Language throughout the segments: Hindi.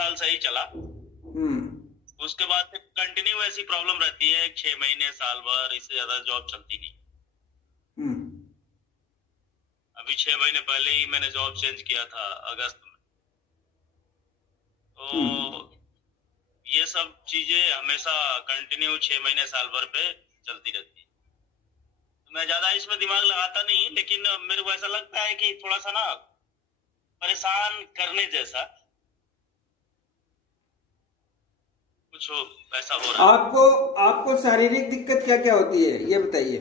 साल सही चला। उसके बाद से कंटिन्यू ऐसी प्रॉब्लम रहती है, 6 महीने साल भर, इससे ज्यादा जॉब चलती नहीं। अभी 6 महीने पहले ही मैंने जॉब चेंज किया था, अगस्त में। तो ये सब चीजें हमेशा कंटिन्यू 6 महीने साल भर पे चलती रहती है। तो मैं ज्यादा इसमें दिमाग लगाता नहीं, लेकिन मेरे को ऐसा लगता है कि थोड़ा सा ना परेशान करने जैसा कुछ ऐसा हो रहा है। आपको शारीरिक दिक्कत क्या क्या होती है ये बताइए,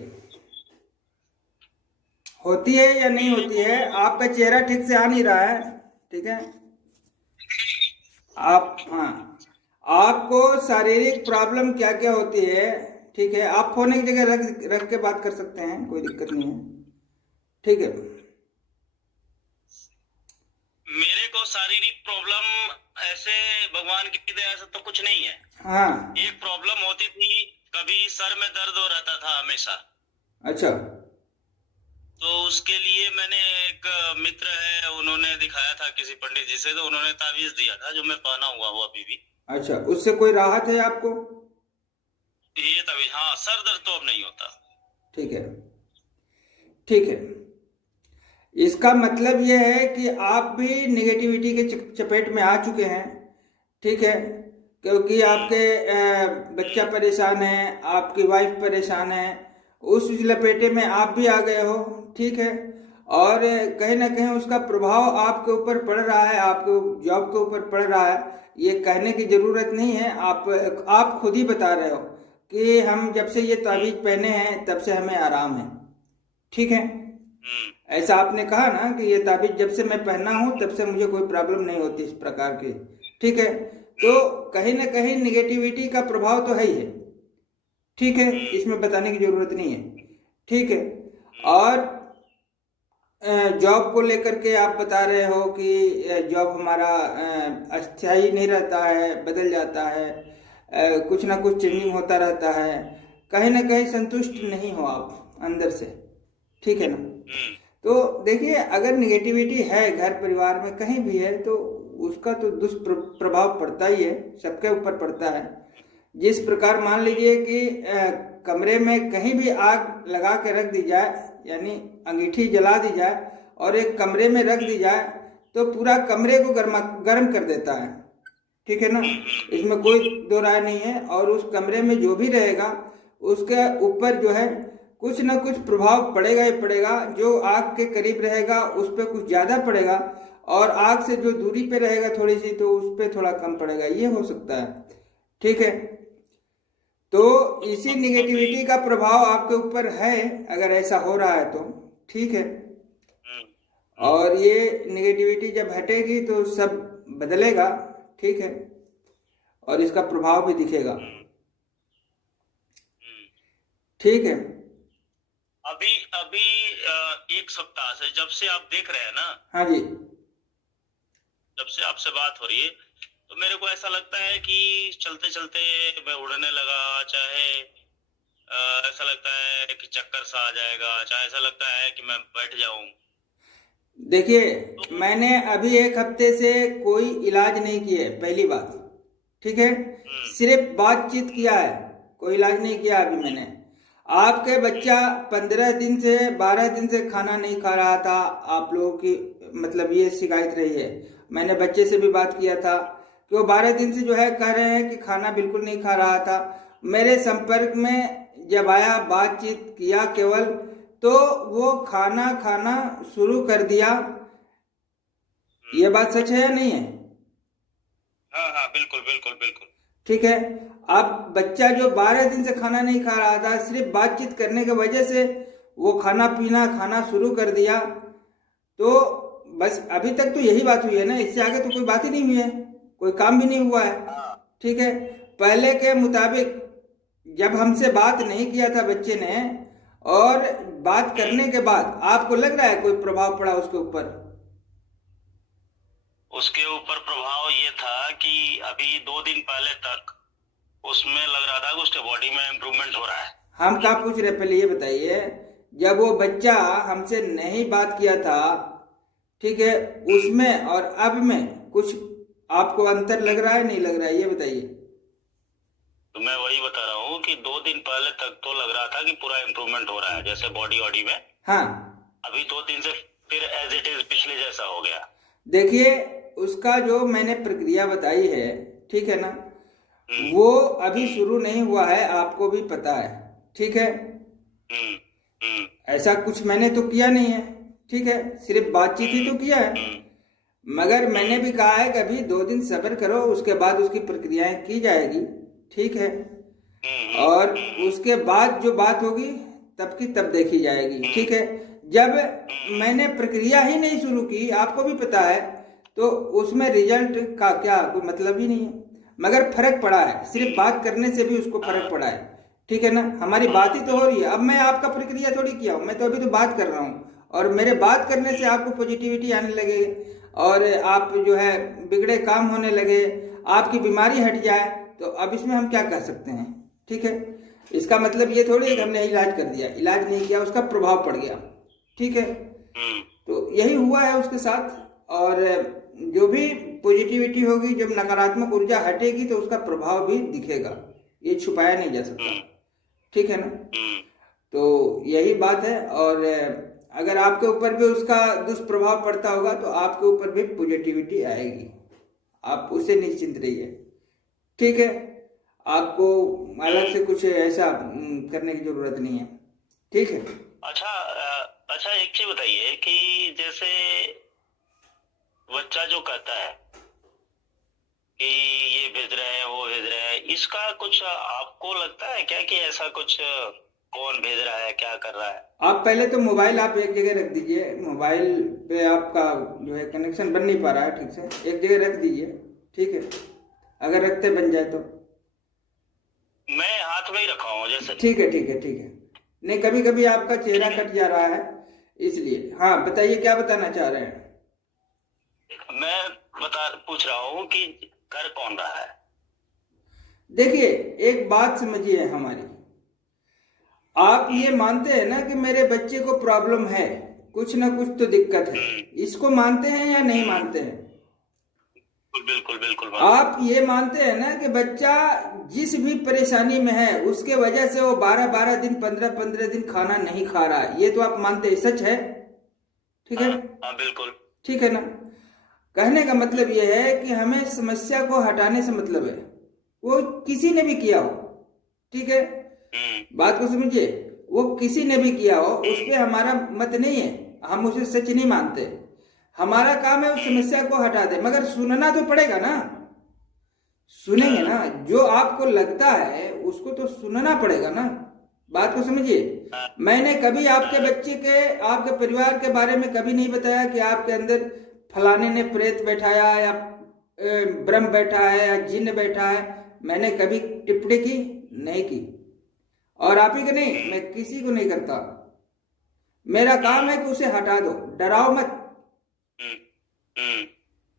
होती है या नहीं होती है? आपका चेहरा ठीक से आ नहीं रहा है, ठीक है? हाँ, आपको शारीरिक प्रॉब्लम क्या क्या होती है, ठीक है? आप फोन एक जगह रख के बात कर सकते हैं, कोई दिक्कत नहीं है, ठीक है? मेरे को शारीरिक प्रॉब्लम ऐसे भगवान की दया से तो कुछ नहीं है। हाँ, एक प्रॉब्लम होती थी, कभी सर में दर्द हो रहता था हमेशा। अच्छा। तो उसके लिए मैंने एक मित्र है, उन्होंने दिखाया था किसी पंडित जी से, तो उन्होंने तावीज दिया था जो मैं पहना हुआ हूँ अभी भी। अच्छा, उससे कोई राहत है आपको? ये तावीज, हाँ, सर दर्द तो अब नहीं होता। ठीक है, ठीक है। इसका मतलब यह है कि आप भी निगेटिविटी के चपेट में आ चुके हैं, ठीक है? क्योंकि आपके बच्चा परेशान है, आपकी वाइफ परेशान है, उस लपेटे में आप भी आ गए हो, ठीक है? और कहीं ना कहीं उसका प्रभाव आपके ऊपर पड़ रहा है, आपके जॉब के ऊपर पड़ रहा है। ये कहने की ज़रूरत नहीं है, आप खुद ही बता रहे हो कि हम जब से ये तावीज़ पहने हैं तब से हमें आराम है, ठीक है? ऐसा आपने कहा ना कि ये ताबीज जब से मैं पहना हूं तब से मुझे कोई प्रॉब्लम नहीं होती इस प्रकार की, ठीक है? तो कहीं ना कहीं निगेटिविटी का प्रभाव तो है ही है, ठीक है? इसमें बताने की जरूरत नहीं है, ठीक है? और जॉब को लेकर के आप बता रहे हो कि जॉब हमारा अस्थायी नहीं रहता है, बदल जाता है, कुछ ना कुछ चेंजिंग होता रहता है, कहीं ना कहीं संतुष्ट नहीं हो आप अंदर से, ठीक है ना? तो देखिए, अगर निगेटिविटी है घर परिवार में कहीं भी है तो उसका तो दुष्प्रभाव पड़ता ही है, सबके ऊपर पड़ता है। जिस प्रकार मान लीजिए कि कमरे में कहीं भी आग लगा के रख दी जाए, यानी अंगीठी जला दी जाए और एक कमरे में रख दी जाए तो पूरा कमरे को गर्म कर देता है, ठीक है ना? इसमें कोई दो राय नहीं है। और उस कमरे में जो भी रहेगा उसके ऊपर जो है कुछ ना कुछ प्रभाव पड़ेगा ही पड़ेगा। जो आग के करीब रहेगा उस पर कुछ ज़्यादा पड़ेगा और आग से जो दूरी पे रहेगा थोड़ी सी तो उस पर थोड़ा कम पड़ेगा, ये हो सकता है, ठीक है? तो इसी निगेटिविटी का प्रभाव आपके ऊपर है अगर ऐसा हो रहा है तो, ठीक है? और ये निगेटिविटी जब हटेगी तो सब बदलेगा, ठीक है? और इसका प्रभाव भी दिखेगा, ठीक है? अभी अभी 1 सप्ताह से जब से आप देख रहे हैं ना, हाँ जी, जब से आपसे बात हो रही है तो मेरे को ऐसा लगता है कि चलते चलते मैं उड़ने लगा, चाहे ऐसा लगता है कि चक्कर सा आ जाएगा, चाहे ऐसा लगता है कि मैं बैठ जाऊं। देखिए, मैंने अभी 1 हफ्ते से कोई इलाज नहीं किया है, पहली बात, ठीक है? सिर्फ बातचीत किया है, कोई इलाज नहीं किया अभी मैंने। आपके बच्चा 15 दिन से 12 दिन से खाना नहीं खा रहा था, आप लोगों की मतलब ये शिकायत रही है। मैंने बच्चे से भी बात किया था कि वो 12 दिन से जो है कह रहे हैं कि खाना बिल्कुल नहीं खा रहा था। मेरे संपर्क में जब आया, बातचीत किया केवल, तो वो खाना शुरू कर दिया। ये बात सच है या नहीं है? हाँ हाँ, बिल्कुल बिल्कुल बिल्कुल, ठीक है। अब बच्चा जो 12 दिन से खाना नहीं खा रहा था, सिर्फ बातचीत करने की वजह से वो खाना शुरू कर दिया। तो बस अभी तक तो यही बात हुई है ना, इससे आगे तो कोई बात ही नहीं हुई है, कोई काम भी नहीं हुआ है, ठीक है? पहले के मुताबिक जब हमसे बात नहीं किया था बच्चे ने, और बात करने के बाद आपको लग रहा है कोई प्रभाव पड़ा उसके ऊपर? उसके ऊपर प्रभाव ये था कि अभी 2 दिन पहले तक उसमें लग रहा था कि उसके बॉडी में इम्प्रूवमेंट हो रहा है। हम क्या पूछ रहे, पहले ये बताइए, जब वो बच्चा हमसे नहीं बात किया था, ठीक है, उसमें और अब में कुछ आपको अंतर लग रहा है नहीं लग रहा है, ये बताइए। तो मैं वही बता रहा हूँ कि 2 दिन पहले तक तो लग रहा था कि पूरा इम्प्रूवमेंट हो रहा है, जैसे बॉडी वॉडी में। हाँ, अभी 2 दिन से फिर एज इट इज पिछले जैसा हो गया। देखिए उसका जो मैंने प्रक्रिया बताई है, ठीक है ना, हम्म, वो अभी शुरू नहीं हुआ है, आपको भी पता है, ठीक है। हम्म, हम्म, ऐसा कुछ मैंने तो किया नहीं है, ठीक है, सिर्फ बातचीत ही तो किया है। मगर मैंने भी कहा है कि अभी 2 दिन सब्र करो, उसके बाद उसकी प्रक्रियाएं की जाएगी, ठीक है, और उसके बाद जो बात होगी तब की तब देखी जाएगी, ठीक है। जब मैंने प्रक्रिया ही नहीं शुरू की, आपको भी पता है, तो उसमें रिजल्ट का क्या कोई मतलब ही नहीं है। मगर फर्क पड़ा है, सिर्फ बात करने से भी उसको फर्क पड़ा है, ठीक है ना। हमारी बात ही तो हो रही है, अब मैं आपका प्रक्रिया थोड़ी किया हूँ, मैं तो अभी तो बात कर रहा हूँ, और मेरे बात करने से आपको पॉजिटिविटी आने लगे, और आप जो है बिगड़े काम होने लगे, आपकी बीमारी हट जाए, तो अब इसमें हम क्या कर सकते हैं, ठीक है। इसका मतलब ये थोड़ी है कि हमने इलाज कर दिया, इलाज नहीं किया, उसका प्रभाव पड़ गया, ठीक है। तो यही हुआ है उसके साथ, और जो भी पॉजिटिविटी होगी, जब नकारात्मक ऊर्जा हटेगी तो उसका प्रभाव भी दिखेगा, ये छुपाया नहीं जा सकता, ठीक है ना। तो यही बात है, और अगर आपके ऊपर भी उसका दुष्प्रभाव पड़ता होगा तो आपके ऊपर भी पॉजिटिविटी आएगी, आप उससे निश्चिंत रहिए, ठीक है। आपको अलग से कुछ ऐसा करने की जरूरत नहीं है, ठीक है। अच्छा एक चीज बताइए कि जैसे बच्चा जो कहता है कि ये भेज रहे हैं वो भेज रहे हैं, इसका कुछ आपको लगता है क्या कि ऐसा कुछ कौन भेज रहा है, क्या कर रहा है? आप पहले तो मोबाइल आप एक जगह रख दीजिए, मोबाइल पे आपका जो है कनेक्शन बन नहीं पा रहा है ठीक से, एक जगह रख दीजिए, ठीक है, अगर रखते बन जाए तो। मैं हाथ में ही रखा हूँ जैसे। ठीक है, ठीक है, ठीक है। नहीं, कभी कभी आपका चेहरा कट जा रहा है इसलिए। हाँ बताइए, क्या बताना चाह रहे हैं? मैं पूछ रहा हूँ कि कर कौन रहा है? देखिए, एक बात समझिए हमारी, आप ये मानते हैं ना कि मेरे बच्चे को प्रॉब्लम है, कुछ ना कुछ तो दिक्कत है, इसको मानते हैं या नहीं मानते हैं? बिल्कुल बिल्कुल। आप ये मानते हैं ना कि बच्चा जिस भी परेशानी में है उसके वजह से वो 12-12 दिन 15-15 दिन खाना नहीं खा रहा है, ये तो आप मानते हैं, सच है, ठीक है। हाँ बिल्कुल, ठीक है ना। कहने का मतलब ये है कि हमें समस्या को हटाने से मतलब है, वो किसी ने भी किया हो, ठीक है, बात को समझिए, वो किसी ने भी किया हो, उस पर हमारा मत नहीं है, हम उसे सच नहीं मानते, हमारा काम है उस समस्या को हटा दे, मगर सुनना तो पड़ेगा ना, सुनेंगे ना, जो आपको लगता है उसको तो सुनना पड़ेगा ना, बात को समझिए। मैंने कभी आपके बच्चे के, आपके परिवार के बारे में कभी नहीं बताया कि आपके अंदर फलाने ने प्रेत बैठाया या ब्रह्म बैठा है या जिन्न बैठा है, मैंने कभी टिप्पणी की नहीं की, और आप ही के नहीं, मैं किसी को नहीं करता, मेरा काम है कि उसे हटा दो, डराओ मत।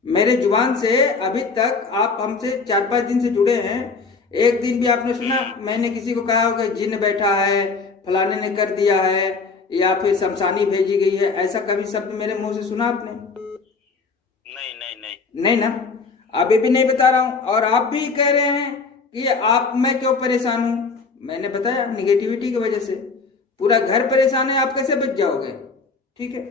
मेरे जुबान से अभी तक आप हमसे 4-5 दिन से जुड़े हैं, एक दिन भी आपने सुना मैंने किसी को कहा होगा जिन्न बैठा है, फलाने ने कर दिया है, या फिर शमशानी भेजी गई है, ऐसा कभी शब्द मेरे मुंह से सुना आपने? नहीं नहीं नहीं नहीं ना, अभी भी नहीं बता रहा हूं, और आप भी कह रहे हैं कि आप, मैं क्यों परेशान हूं, मैंने बताया निगेटिविटी की वजह से, पूरा घर परेशान है, आप कैसे बच जाओगे, ठीक है।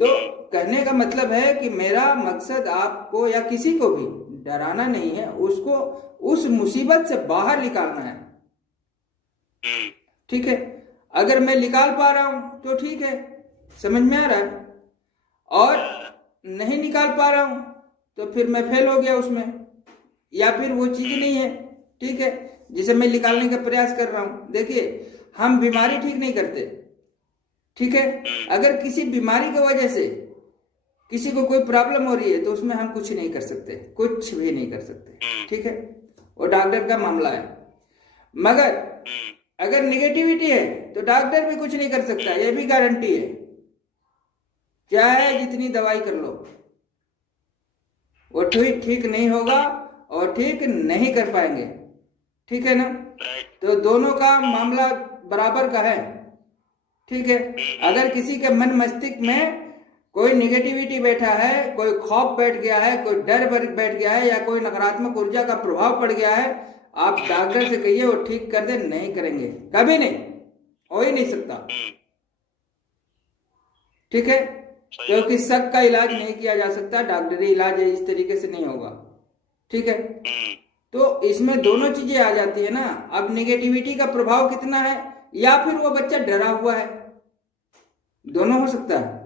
तो कहने का मतलब है कि मेरा मकसद आपको या किसी को भी डराना नहीं है, उसको उस मुसीबत से बाहर निकालना है, ठीक है। अगर मैं निकाल पा रहा हूं तो ठीक है, समझ में आ रहा है, और नहीं निकाल पा रहा हूं तो फिर मैं फेल हो गया उसमें, या फिर वो चीज नहीं है, ठीक है, जिसे मैं निकालने का प्रयास कर रहा हूं। देखिए, हम बीमारी ठीक नहीं करते, ठीक है, अगर किसी बीमारी की वजह से किसी को कोई प्रॉब्लम हो रही है तो उसमें हम कुछ नहीं कर सकते, कुछ भी नहीं कर सकते, ठीक है, वो डॉक्टर का मामला है। मगर अगर निगेटिविटी है तो डॉक्टर भी कुछ नहीं कर सकता, ये भी गारंटी है, चाहे जितनी दवाई कर लो, वो ठीक नहीं होगा और ठीक नहीं कर पाएंगे, ठीक है ना। तो दोनों का मामला बराबर का है, ठीक है। अगर किसी के मन मस्तिष्क में कोई निगेटिविटी बैठा है, कोई खौफ बैठ गया है, कोई डर बैठ गया है, या कोई नकारात्मक ऊर्जा का प्रभाव पड़ गया है, आप डॉक्टर से कहिए वो ठीक कर दे। नहीं करेंगे, कभी नहीं, हो ही नहीं सकता। ठीक है, क्योंकि शक का इलाज नहीं किया जा सकता, डॉक्टरी इलाज इस तरीके से नहीं होगा। ठीक है, तो इसमें दोनों चीजें आ जाती है ना। अब निगेटिविटी का प्रभाव कितना है, या फिर वो बच्चा डरा हुआ है, दोनों हो सकता है।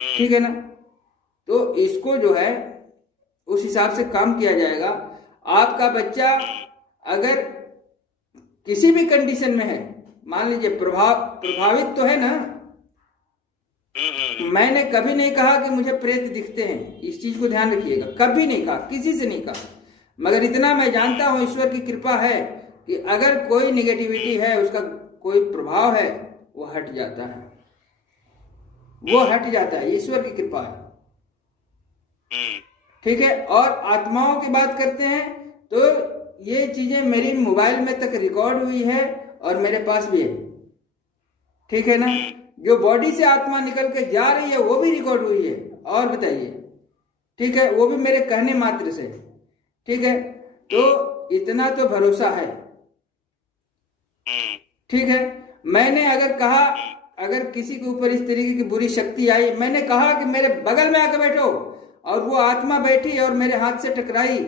ठीक है ना, तो इसको जो है उस हिसाब से काम किया जाएगा। आपका बच्चा अगर किसी भी कंडीशन में है, मान लीजिए प्रभावित तो है ना। मैंने कभी नहीं कहा कि मुझे प्रेत दिखते हैं, इस चीज को ध्यान रखिएगा, कभी नहीं कहा, किसी से नहीं कहा। मगर इतना मैं जानता हूं, ईश्वर की कृपा है कि अगर कोई निगेटिविटी है, उसका कोई प्रभाव है, वो हट जाता है, वो हट जाता है, ईश्वर की कृपा है। ठीक है, और आत्माओं की बात करते हैं तो ये चीजें मेरी मोबाइल में तक रिकॉर्ड हुई है और मेरे पास भी है। ठीक है ना, जो बॉडी से आत्मा निकल के जा रही है वो भी रिकॉर्ड हुई है। और बताइए, ठीक है, वो भी मेरे कहने मात्र से। ठीक है, तो इतना तो भरोसा है। ठीक है, मैंने अगर कहा, अगर किसी के ऊपर इस तरीके की बुरी शक्ति आई, मैंने कहा कि मेरे बगल में आकर बैठो, और वो आत्मा बैठी और मेरे हाथ से टकराई,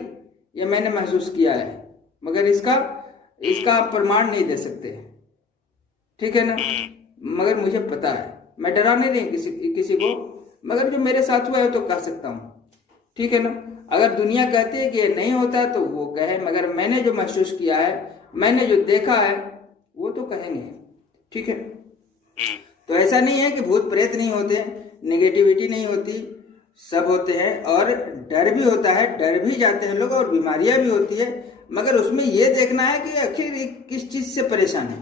ये मैंने महसूस किया है, मगर इसका प्रमाण नहीं दे सकते। ठीक है ना, मगर मुझे पता है, मैं डराने नहीं किसी को, मगर जो मेरे साथ हुआ है तो कह सकता हूँ। ठीक है ना, अगर दुनिया कहती है कि ये नहीं होता तो वो कहे, मगर मैंने जो महसूस किया है, मैंने जो देखा है, वो तो कहेंगे। ठीक है, तो ऐसा नहीं है कि भूत प्रेत नहीं होते, नेगेटिविटी नहीं होती, सब होते हैं। और डर भी होता है, डर भी जाते हैं लोग, और बीमारियां भी होती है, मगर उसमें ये देखना है कि आखिर किस चीज से परेशान है।